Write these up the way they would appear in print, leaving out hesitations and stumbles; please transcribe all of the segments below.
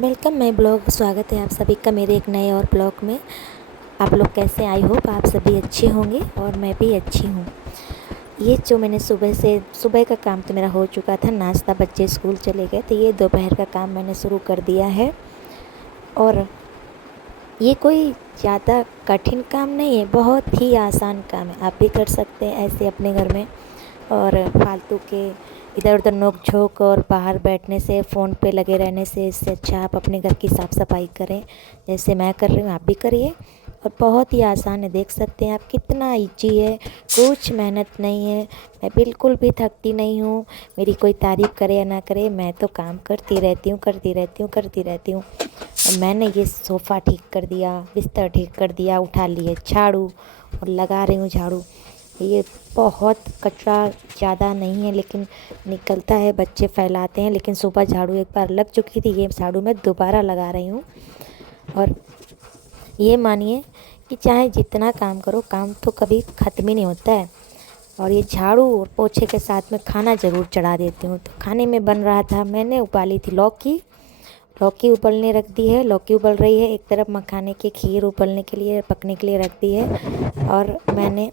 Welcome my blog. स्वागत है आप सभी का मेरे एक नए और ब्लॉग में। आप लोग कैसे? आई होप आप सभी अच्छे होंगे और मैं भी अच्छी हूँ। ये जो मैंने सुबह का काम तो मेरा हो चुका था, नाश्ता, बच्चे स्कूल चले गए, तो ये दोपहर का काम मैंने शुरू कर दिया है। और ये कोई ज़्यादा कठिन काम नहीं है, बहुत ही आसान काम है। आप भी कर सकते हैं ऐसे अपने घर में। और फालतू के इधर उधर नोक झोंक और बाहर बैठने से, फ़ोन पे लगे रहने से, इससे अच्छा आप अपने घर की साफ़ सफाई करें। जैसे मैं कर रही हूँ, आप भी करिए। और बहुत ही आसान है, देख सकते हैं आप कितना ईजी है। कुछ मेहनत नहीं है। मैं बिल्कुल भी थकती नहीं हूँ। मेरी कोई तारीफ़ करे या ना करे, मैं तो काम करती रहती हूँ, करती रहती हूँ, करती रहती हूँ। और मैंने ये सोफ़ा ठीक कर दिया, बिस्तर ठीक कर दिया, उठा लिए झाड़ू और लगा रही हूँ झाड़ू। ये बहुत कचरा ज़्यादा नहीं है, लेकिन निकलता है, बच्चे फैलाते हैं। लेकिन सुबह झाड़ू एक बार लग चुकी थी, ये झाड़ू मैं दोबारा लगा रही हूँ। और ये मानिए कि चाहे जितना काम करो, काम तो कभी ख़त्म ही नहीं होता है। और ये झाड़ू और पोछे के साथ में खाना ज़रूर चढ़ा देती हूँ। तो खाने में बन रहा था, मैंने उबाली थी लौकी। लौकी उबलने रख दी है, लौकी उबल रही है। एक तरफ मखाने की खीर उबलने के लिए, पकने के लिए रख दी है। और मैंने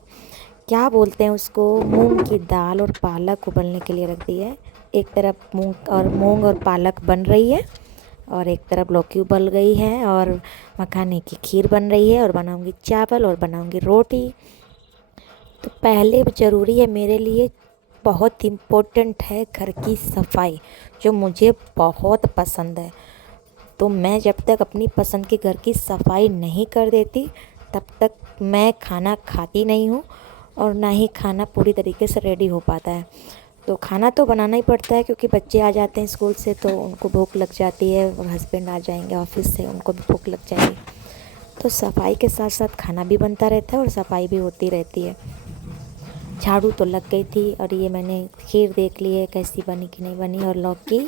क्या बोलते हैं उसको, मूंग की दाल और पालक उबलने के लिए रख दी है। एक तरफ मूंग और पालक बन रही है, और एक तरफ लौकी उबल गई है, और मखाने की खीर बन रही है, और बनाऊंगी चावल और बनाऊंगी रोटी। तो पहले ज़रूरी है मेरे लिए, बहुत इम्पोर्टेंट है घर की सफाई, जो मुझे बहुत पसंद है। तो मैं जब तक अपनी पसंद के घर की सफाई नहीं कर देती, तब तक मैं खाना खाती नहीं हूँ, और ना ही खाना पूरी तरीके से रेडी हो पाता है। तो खाना तो बनाना ही पड़ता है, क्योंकि बच्चे आ जाते हैं स्कूल से तो उनको भूख लग जाती है, और हस्बैंड आ जाएंगे ऑफिस से, उनको भी भूख लग जाएगी। तो सफाई के साथ साथ खाना भी बनता रहता है और सफाई भी होती रहती है। झाड़ू तो लग गई थी, और ये मैंने खीर देख ली है कैसी बनी कि नहीं बनी। और लौकी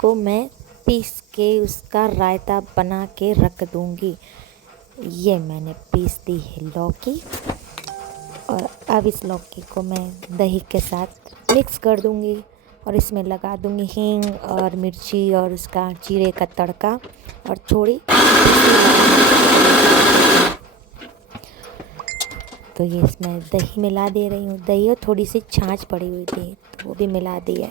को मैं पीस के उसका रायता बना के रख दूँगी। ये मैंने पीस दी है लौकी, और अब इस लौकी को मैं दही के साथ मिक्स कर दूँगी, और इसमें लगा दूँगी हींग और मिर्ची और उसका जीरे का तड़का, और थोड़ी तो ये इसमें दही मिला दे रही हूँ। दही और थोड़ी सी छाछ पड़ी हुई थी, तो वो भी मिला दी है।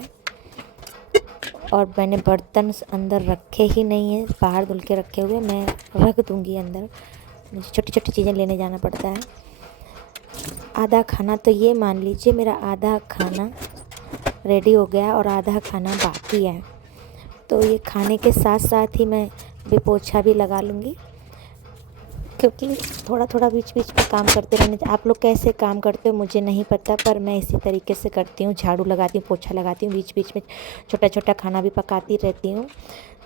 और मैंने बर्तन अंदर रखे ही नहीं है, बाहर धुल के रखे हुए, मैं रख दूँगी अंदर। मुझे छोटी छोटी चीज़ें लेने जाना पड़ता है। आधा खाना तो ये मान लीजिए, मेरा आधा खाना रेडी हो गया और आधा खाना बाकी है। तो ये खाने के साथ साथ ही मैं भी पोछा भी लगा लूँगी, क्योंकि थोड़ा थोड़ा बीच बीच में काम करते रहने। आप लोग कैसे काम करते हो मुझे नहीं पता, पर मैं इसी तरीके से करती हूँ। झाड़ू लगाती हूँ, पोछा लगाती हूँ, बीच बीच में छोटा छोटा खाना भी पकाती रहती हूँ,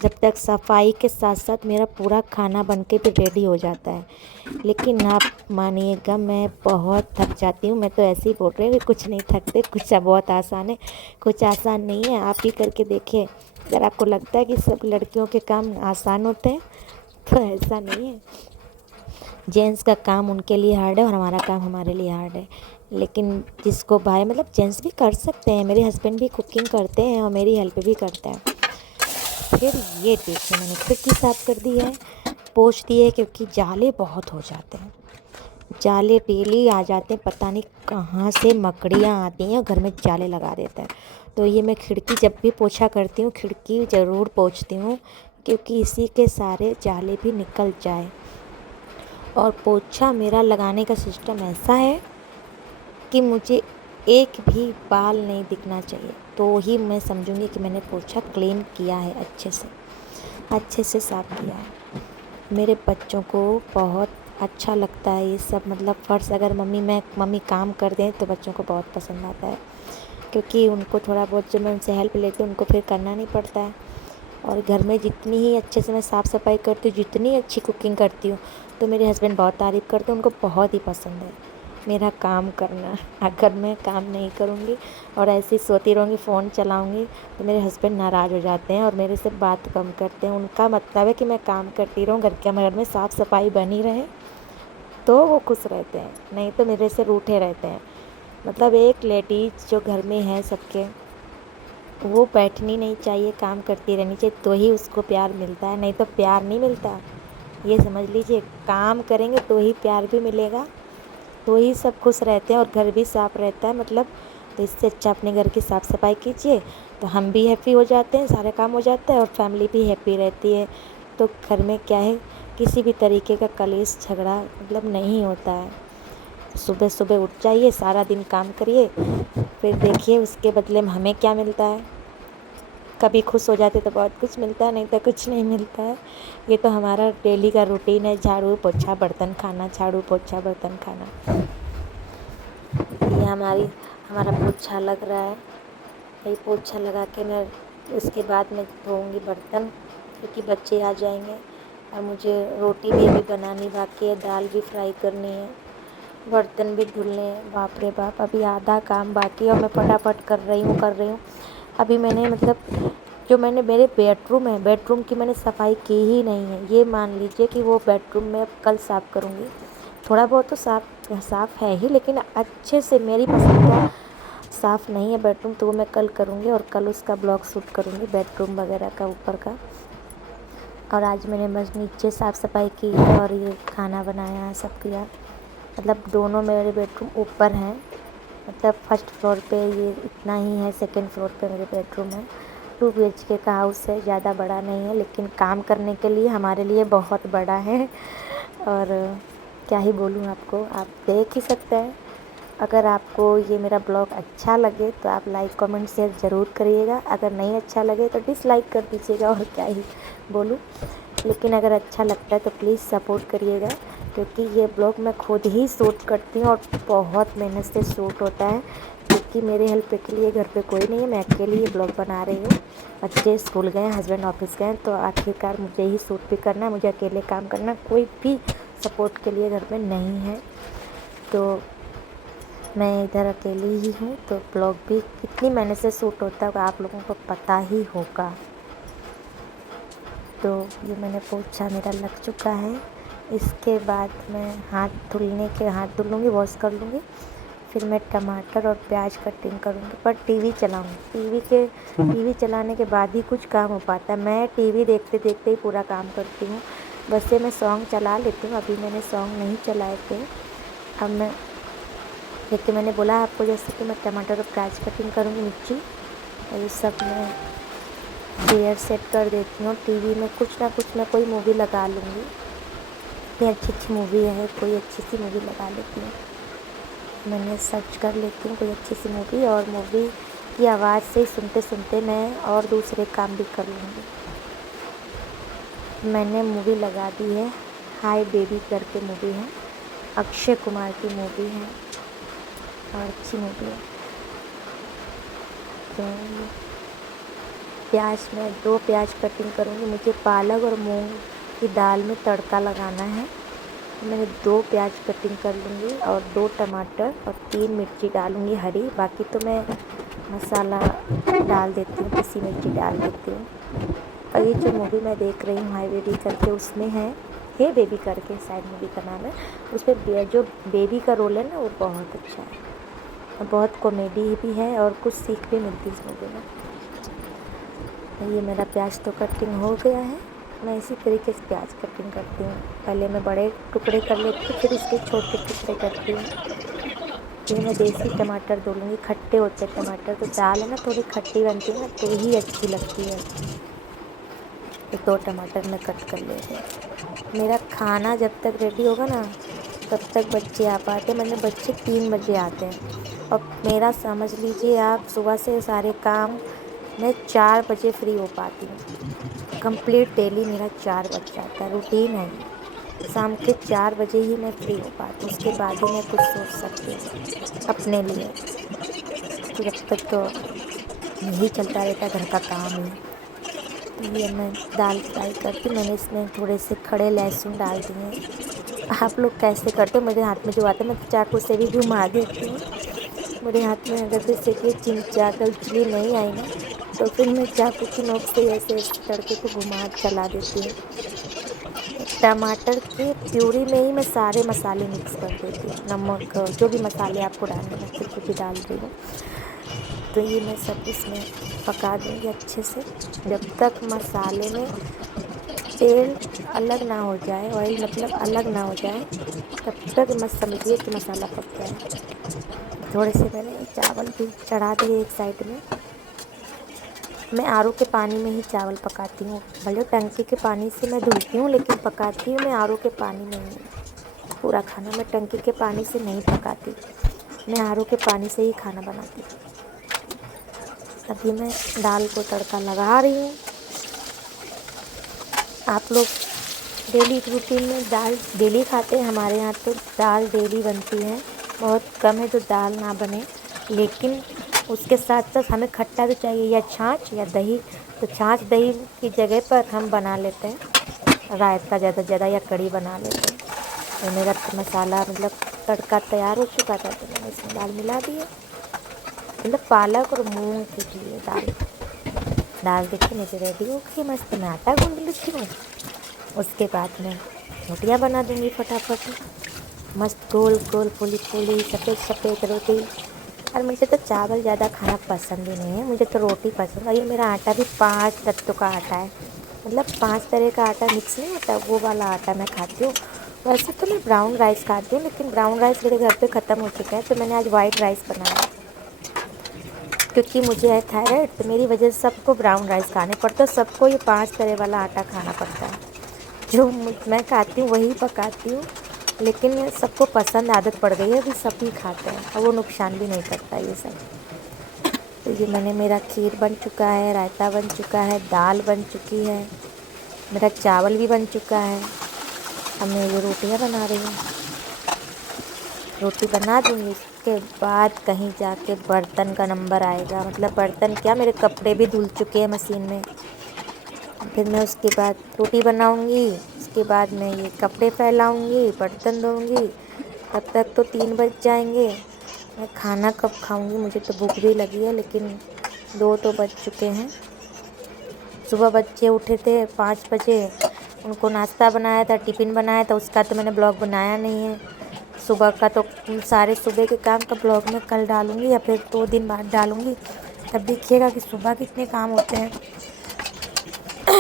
जब तक सफाई के साथ साथ मेरा पूरा खाना बन के भी रेडी हो जाता है। लेकिन आप मानिएगा, मैं बहुत थक जाती हूँ। मैं तो ऐसे ही बोल रही हूँ कि कुछ नहीं थकते, कुछ बहुत आसान है। कुछ आसान नहीं है, आप ही करके देखिए। अगर आपको लगता है कि सब लड़कियों के काम आसान होते हैं, तो ऐसा नहीं है। जेंट्स का काम उनके लिए हार्ड है, और हमारा काम हमारे लिए हार्ड है। लेकिन जिसको भाई, मतलब जेंट्स भी कर सकते हैं। मेरे हस्बैंड भी कुकिंग करते हैं और मेरी हेल्प भी करते हैं। फिर ये देखिए, मैंने खिड़की साफ़ कर दी है, पोंछ दी है, क्योंकि जाले बहुत हो जाते हैं। जाले डेली आ जाते हैं, पता नहीं कहाँ से मकड़ियाँ आती हैं और घर में जाले लगा देते हैं। तो ये मैं खिड़की जब भी पोछा करती हूँ, खिड़की ज़रूर पोंछती हूँ, क्योंकि इसी के सारे जाले भी निकल जाए। और पोछा मेरा लगाने का सिस्टम ऐसा है कि मुझे एक भी बाल नहीं दिखना चाहिए, तो ही मैं समझूंगी कि मैंने पोछा क्लीन किया है, अच्छे से साफ़ किया है। मेरे बच्चों को बहुत अच्छा लगता है ये सब, मतलब फ़र्श अगर मम्मी काम कर दें तो बच्चों को बहुत पसंद आता है, क्योंकि उनको थोड़ा बहुत जब मैं उनसे हेल्प लेती हूँ, उनको फिर करना नहीं पड़ता है। और घर में जितनी ही अच्छे से मैं साफ़ सफाई करती हूँ, जितनी अच्छी कुकिंग करती हूँ, तो मेरे हस्बैंड बहुत तारीफ़ करते हैं, उनको बहुत ही पसंद है मेरा काम करना। अगर मैं काम नहीं करूँगी और ऐसे ही सोती रहूँगी, फ़ोन चलाऊँगी, तो मेरे हस्बैंड नाराज़ हो जाते हैं और मेरे से बात कम करते हैं। उनका मतलब है कि मैं काम करती रहूँ, घर में साफ़ सफाई बनी रहे, तो वो खुश रहते हैं, नहीं तो मेरे से रूठे रहते हैं। मतलब एक लेडीज़ जो घर में है सबके, वो बैठनी नहीं चाहिए, काम करती रहनी चाहिए, तो ही उसको प्यार मिलता है, नहीं तो प्यार नहीं मिलता। ये समझ लीजिए, काम करेंगे तो ही प्यार भी मिलेगा, तो ही सब खुश रहते हैं और घर भी साफ रहता है। मतलब तो इससे अच्छा अपने घर की साफ़ सफाई कीजिए, तो हम भी हैप्पी हो जाते हैं, सारा काम हो जाता है और फैमिली भी हैप्पी रहती है। तो घर में क्या है, किसी भी तरीके का कलेश झगड़ा मतलब नहीं होता है। सुबह सुबह उठ जाइए, सारा दिन काम करिए, फिर देखिए उसके बदले में हमें क्या मिलता है। कभी खुश हो जाते तो बहुत कुछ मिलता है, नहीं तो कुछ नहीं मिलता है। ये तो हमारा डेली का रूटीन है, झाड़ू पोछा बर्तन खाना, झाड़ू पोछा बर्तन खाना। ये हमारा पोछा लग रहा है, ये पोछा लगा के मैं उसके बाद मैं धोऊंगी बर्तन, क्योंकि बच्चे आ जाएंगे और मुझे रोटी भी अभी बनानी बाकी है, दाल भी फ्राई करनी है, बर्तन भी धुलने हैं। बाप रे बाप, अभी आधा काम बाकी है और मैं फटाफट कर रही हूँ। अभी मैंने मतलब जो मैंने मेरे बेडरूम है, बेडरूम की मैंने सफाई की ही नहीं है। ये मान लीजिए कि वो बेडरूम मैं कल साफ़ करूँगी। थोड़ा बहुत तो साफ़ है ही, लेकिन अच्छे से मेरी पसंद का साफ़ नहीं है बेडरूम, तो वो मैं कल करूँगी और कल उसका ब्लॉग शूट करूँगी बेडरूम वगैरह का, ऊपर का। और आज मैंने बस नीचे साफ़ सफाई की है और ये खाना बनाया है, सब किया। मतलब दोनों मेरे बेडरूम ऊपर हैं, मतलब फर्स्ट फ्लोर पे ये इतना ही है, सेकंड फ्लोर पे मेरे बेडरूम है। 2 BHK का हाउस है, ज़्यादा बड़ा नहीं है, लेकिन काम करने के लिए हमारे लिए बहुत बड़ा है। और क्या ही बोलूँ आपको, आप देख ही सकते हैं। अगर आपको ये मेरा ब्लॉग अच्छा लगे तो आप लाइक कमेंट शेयर ज़रूर करिएगा, अगर नहीं अच्छा लगे तो डिसलाइक कर दीजिएगा, और क्या ही बोलूँ। लेकिन अगर अच्छा लगता है तो प्लीज़ सपोर्ट करिएगा, क्योंकि ये ब्लॉग मैं खुद ही शूट करती हूँ और बहुत मेहनत से शूट होता है, क्योंकि मेरे हेल्प के लिए घर पे कोई नहीं है, मैं अकेले ही ब्लॉग बना रही हूँ। बच्चे स्कूल गए, हस्बैंड ऑफिस गए, तो आखिरकार मुझे ही शूट भी करना है, मुझे अकेले काम करना, कोई भी सपोर्ट के लिए घर में नहीं है। तो मैं इधर अकेली ही हूँ, तो ब्लॉग भी कितनी मेहनत से शूट होता है आप लोगों को पता ही होगा। तो ये मैंने पोछा मेरा लग चुका है। इसके बाद मैं हाथ धुल लूँगी, वॉश कर लूँगी, फिर मैं टमाटर और प्याज कटिंग करूँगी, पर टीवी चलाऊँगी। टीवी चलाने के बाद ही कुछ काम हो पाता है। मैं टीवी देखते देखते ही पूरा काम करती हूँ। वैसे मैं सॉन्ग चला लेती हूँ, अभी मैंने सॉन्ग नहीं चलाए थे। अब मैं देखते, मैंने बोला आपको जैसे कि मैं टमाटर और प्याज कटिंग करूँगी, मिर्ची, और ये सब मैं चेयर सेट कर देती हूँ। टीवी में कुछ ना कुछ मैं कोई मूवी लगा लूँगी, इतनी अच्छी अच्छी मूवी है, कोई अच्छी सी मूवी लगा लेती हूँ। मैंने सर्च कर लेती हूँ कोई अच्छी सी मूवी, और मूवी की आवाज़ से सुनते सुनते मैं और दूसरे काम भी कर लूँगी। मैंने मूवी लगा दी है, हाय बेबी करके मूवी है, अक्षय कुमार की मूवी है और अच्छी मूवी है। तो प्याज में 2 प्याज कटिंग करूँगी, मुझे पालक और मूंग की दाल में तड़का लगाना है। तो मैंने 2 प्याज कटिंग कर लूँगी और 2 टमाटर और 3 मिर्ची डालूँगी हरी, बाकी तो मैं मसाला डाल देती हूँ, पिसी मिर्ची डाल देती हूँ। और ये जो मूवी मैं देख रही हूँ हाय बेबी करके, उसमें है हे बेबी करके शायद मूवी का नाम है, उसमें जो बेबी का रोल है ना, वो बहुत अच्छा है, बहुत कॉमेडी भी है और कुछ सीख भी मिलती है इस मूवी में। ये मेरा प्याज तो कटिंग हो गया है। मैं इसी तरीके से प्याज कटिंग करती हूँ, पहले मैं बड़े टुकड़े कर लेती हूँ, फिर उसके छोटे टुकड़े करती हूँ। फिर मैं देसी टमाटर डालूँगी, खट्टे होते हैं टमाटर, तो दाल है ना थोड़ी खट्टी बनती है ना, तो ही अच्छी लगती है। तो 2 टमाटर मैं कट कर लेती हूँ। मेरा खाना जब तक रेडी होगा ना, तब तक बच्चे आ पाते, मतलब बच्चे 3 बजे आते हैं, और मेरा समझ लीजिए आप सुबह से सारे काम मैं 4 बजे फ्री हो पाती हूँ। कंप्लीट डेली मेरा 4 बज जाता है, रूटीन है ये। शाम के 4 बजे ही मैं फ्री हो पाती हूँ, उसके बाद ही मैं कुछ सोच सकती हूँ अपने लिए। तो जब तक तो यही चलता रहता है, घर का काम ही। तो ये मैं दाल फ्राई करती, मैंने इसमें थोड़े से खड़े लहसुन डाल दिए। आप लोग कैसे करते हो? मेरे हाथ में जो आता है मैं तो चाकू से भी घुमा देती हूँ। मेरे हाथ में अगर जैसे कि चिमचा कलछुली नहीं आई ना, तो फिर मैं चाकू की नोक से ऐसे ऐसे तड़के को घुमा चला देती हूँ। टमाटर के प्यूरी में ही मैं सारे मसाले मिक्स कर देती हूँ, नमक जो भी मसाले आपको डालने मैं कुछ भी डाल रही हूँ। तो ये मैं सब इसमें पका दूँगी अच्छे से, जब तक मसाले में तेल अलग ना हो जाए, ऑयल मतलब अलग ना हो जाए, तब तक मत समझिए कि मसाला पक गया है। थोड़े से मैंने चावल भी चढ़ा दिए एक साइड में। मैं आरओ के पानी में ही चावल पकाती हूँ, भले टंकी के पानी से मैं धुलती हूँ, लेकिन पकाती हूँ मैं आरओ के पानी में ही। पूरा खाना मैं टंकी के पानी से नहीं पकाती, मैं आरओ के पानी से ही खाना बनाती हूँ। अभी मैं दाल को तड़का लगा रही हूँ। आप लोग डेली रूटीन में दाल डेली खाते हैं, हमारे यहाँ तो दाल डेली बनती है। बहुत कम है जो दाल ना बने, लेकिन उसके साथ साथ हमें खट्टा तो चाहिए, या छाछ या दही। तो छाछ दही की जगह पर हम बना लेते हैं रायता, ज़्यादा से ज़्यादा, या कढ़ी बना लेते हैं। तो मेरा मसाला मतलब तड़का तैयार हो चुका था, तो मैंने इसमें दाल मिला दिए। मतलब पालक और मूंग की थी ये दाल देखिए मेरी रेडी हो गई मस्त। मैं आटा गूँध लेती हूँ, उसके बाद मैं रोटियाँ बना दूँगी फटाफट, मस्त गोल गोल फूली फूली सफ़ेद सफ़ेद रोटी। और मुझे तो चावल ज़्यादा खाना पसंद ही नहीं है, मुझे तो रोटी पसंद है। ये मेरा आटा भी 5 तत्व का आटा है, मतलब 5 तरह का आटा मिक्स नहीं होता, वो वाला आटा मैं खाती हूँ। वैसे तो मैं ब्राउन राइस खाती हूँ, लेकिन ब्राउन राइस मेरे घर पे ख़त्म हो चुका है, तो मैंने आज वाइट राइस बनाया। क्योंकि मुझे है थायराइड, तो मेरी वजह से सबको ब्राउन राइस खाने पड़ता है, सबको ये 5 तरह वाला आटा खाना पड़ता है। जो मैं खाती हूँ वही पकाती हूँ, लेकिन सबको पसंद आदत पड़ गई है, अभी सभी खाते हैं और वो नुकसान भी नहीं करता ये सब। तो ये मेरा खीर बन चुका है, रायता बन चुका है, दाल बन चुकी है, मेरा चावल भी बन चुका है। अब मैं ये रोटियाँ बना रही हूँ, रोटी बना दूँगी, उसके बाद कहीं जाके बर्तन का नंबर आएगा। मतलब बर्तन क्या, मेरे कपड़े भी धुल चुके हैं मशीन में। फिर मैं उसके बाद रोटी बनाऊँगी, उसके बाद मैं ये कपड़े फैलाऊँगी, बर्तन धोऊँगी, तब तक तो 3 बज जाएंगे। मैं खाना कब खाऊँगी, मुझे तो भूख भी लगी है, लेकिन 2 तो बज चुके हैं। सुबह बच्चे उठे थे 5 बजे, उनको नाश्ता बनाया था, टिफ़िन बनाया था, उसका तो मैंने ब्लॉग बनाया नहीं है। सुबह का तो सारे सुबह के काम का ब्लॉग मैं कल डालूँगी या फिर 2 दिन बाद डालूँगी, तब देखिएगा कि सुबह कितने काम होते हैं।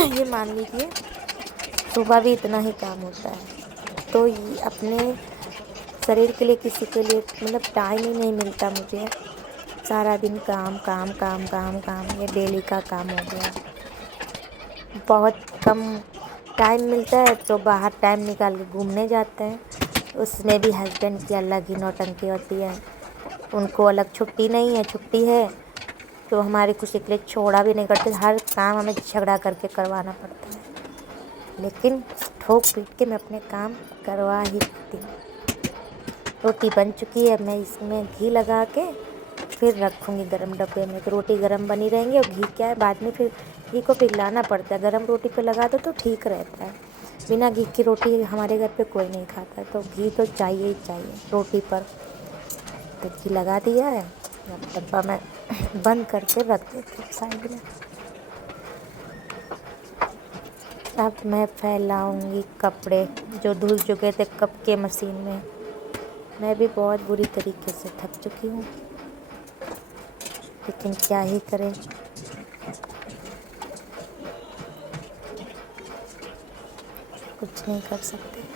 ये मान लीजिए सुबह भी इतना ही काम होता है, तो ये अपने शरीर के लिए किसी के लिए मतलब टाइम ही नहीं मिलता मुझे। सारा दिन काम काम काम काम काम, ये डेली का काम हो गया। बहुत कम टाइम मिलता है तो बाहर टाइम निकाल के घूमने जाते हैं, उसमें भी हस्बैंड की अलग ही नौटंकी होती है। उनको अलग छुट्टी नहीं है, छुट्टी है तो हमारे खुशी के लिए छोड़ा भी नहीं करते, हर काम हमें झगड़ा करके करवाना पड़ता है, लेकिन ठोक पीट के मैं अपने काम करवा ही देती हूँ। रोटी बन चुकी है, मैं इसमें घी लगा के फिर रखूँगी गरम डब्बे में, तो रोटी गरम बनी रहेंगी। और घी क्या है, बाद में फिर घी को पिघलाना पड़ता है, गरम रोटी पे लगा दो तो ठीक रहता है। बिना घी की रोटी हमारे घर पे कोई नहीं खाता, तो घी तो चाहिए ही चाहिए रोटी पर। तो घी लगा दिया है, अब डब्बा में बंद करके रख देती हूँ साइड में। अब मैं फैलाऊँगी कपड़े जो धुल चुके थे कब के मशीन में। मैं भी बहुत बुरी तरीके से थक चुकी हूँ, लेकिन क्या ही करें, कुछ नहीं कर सकते।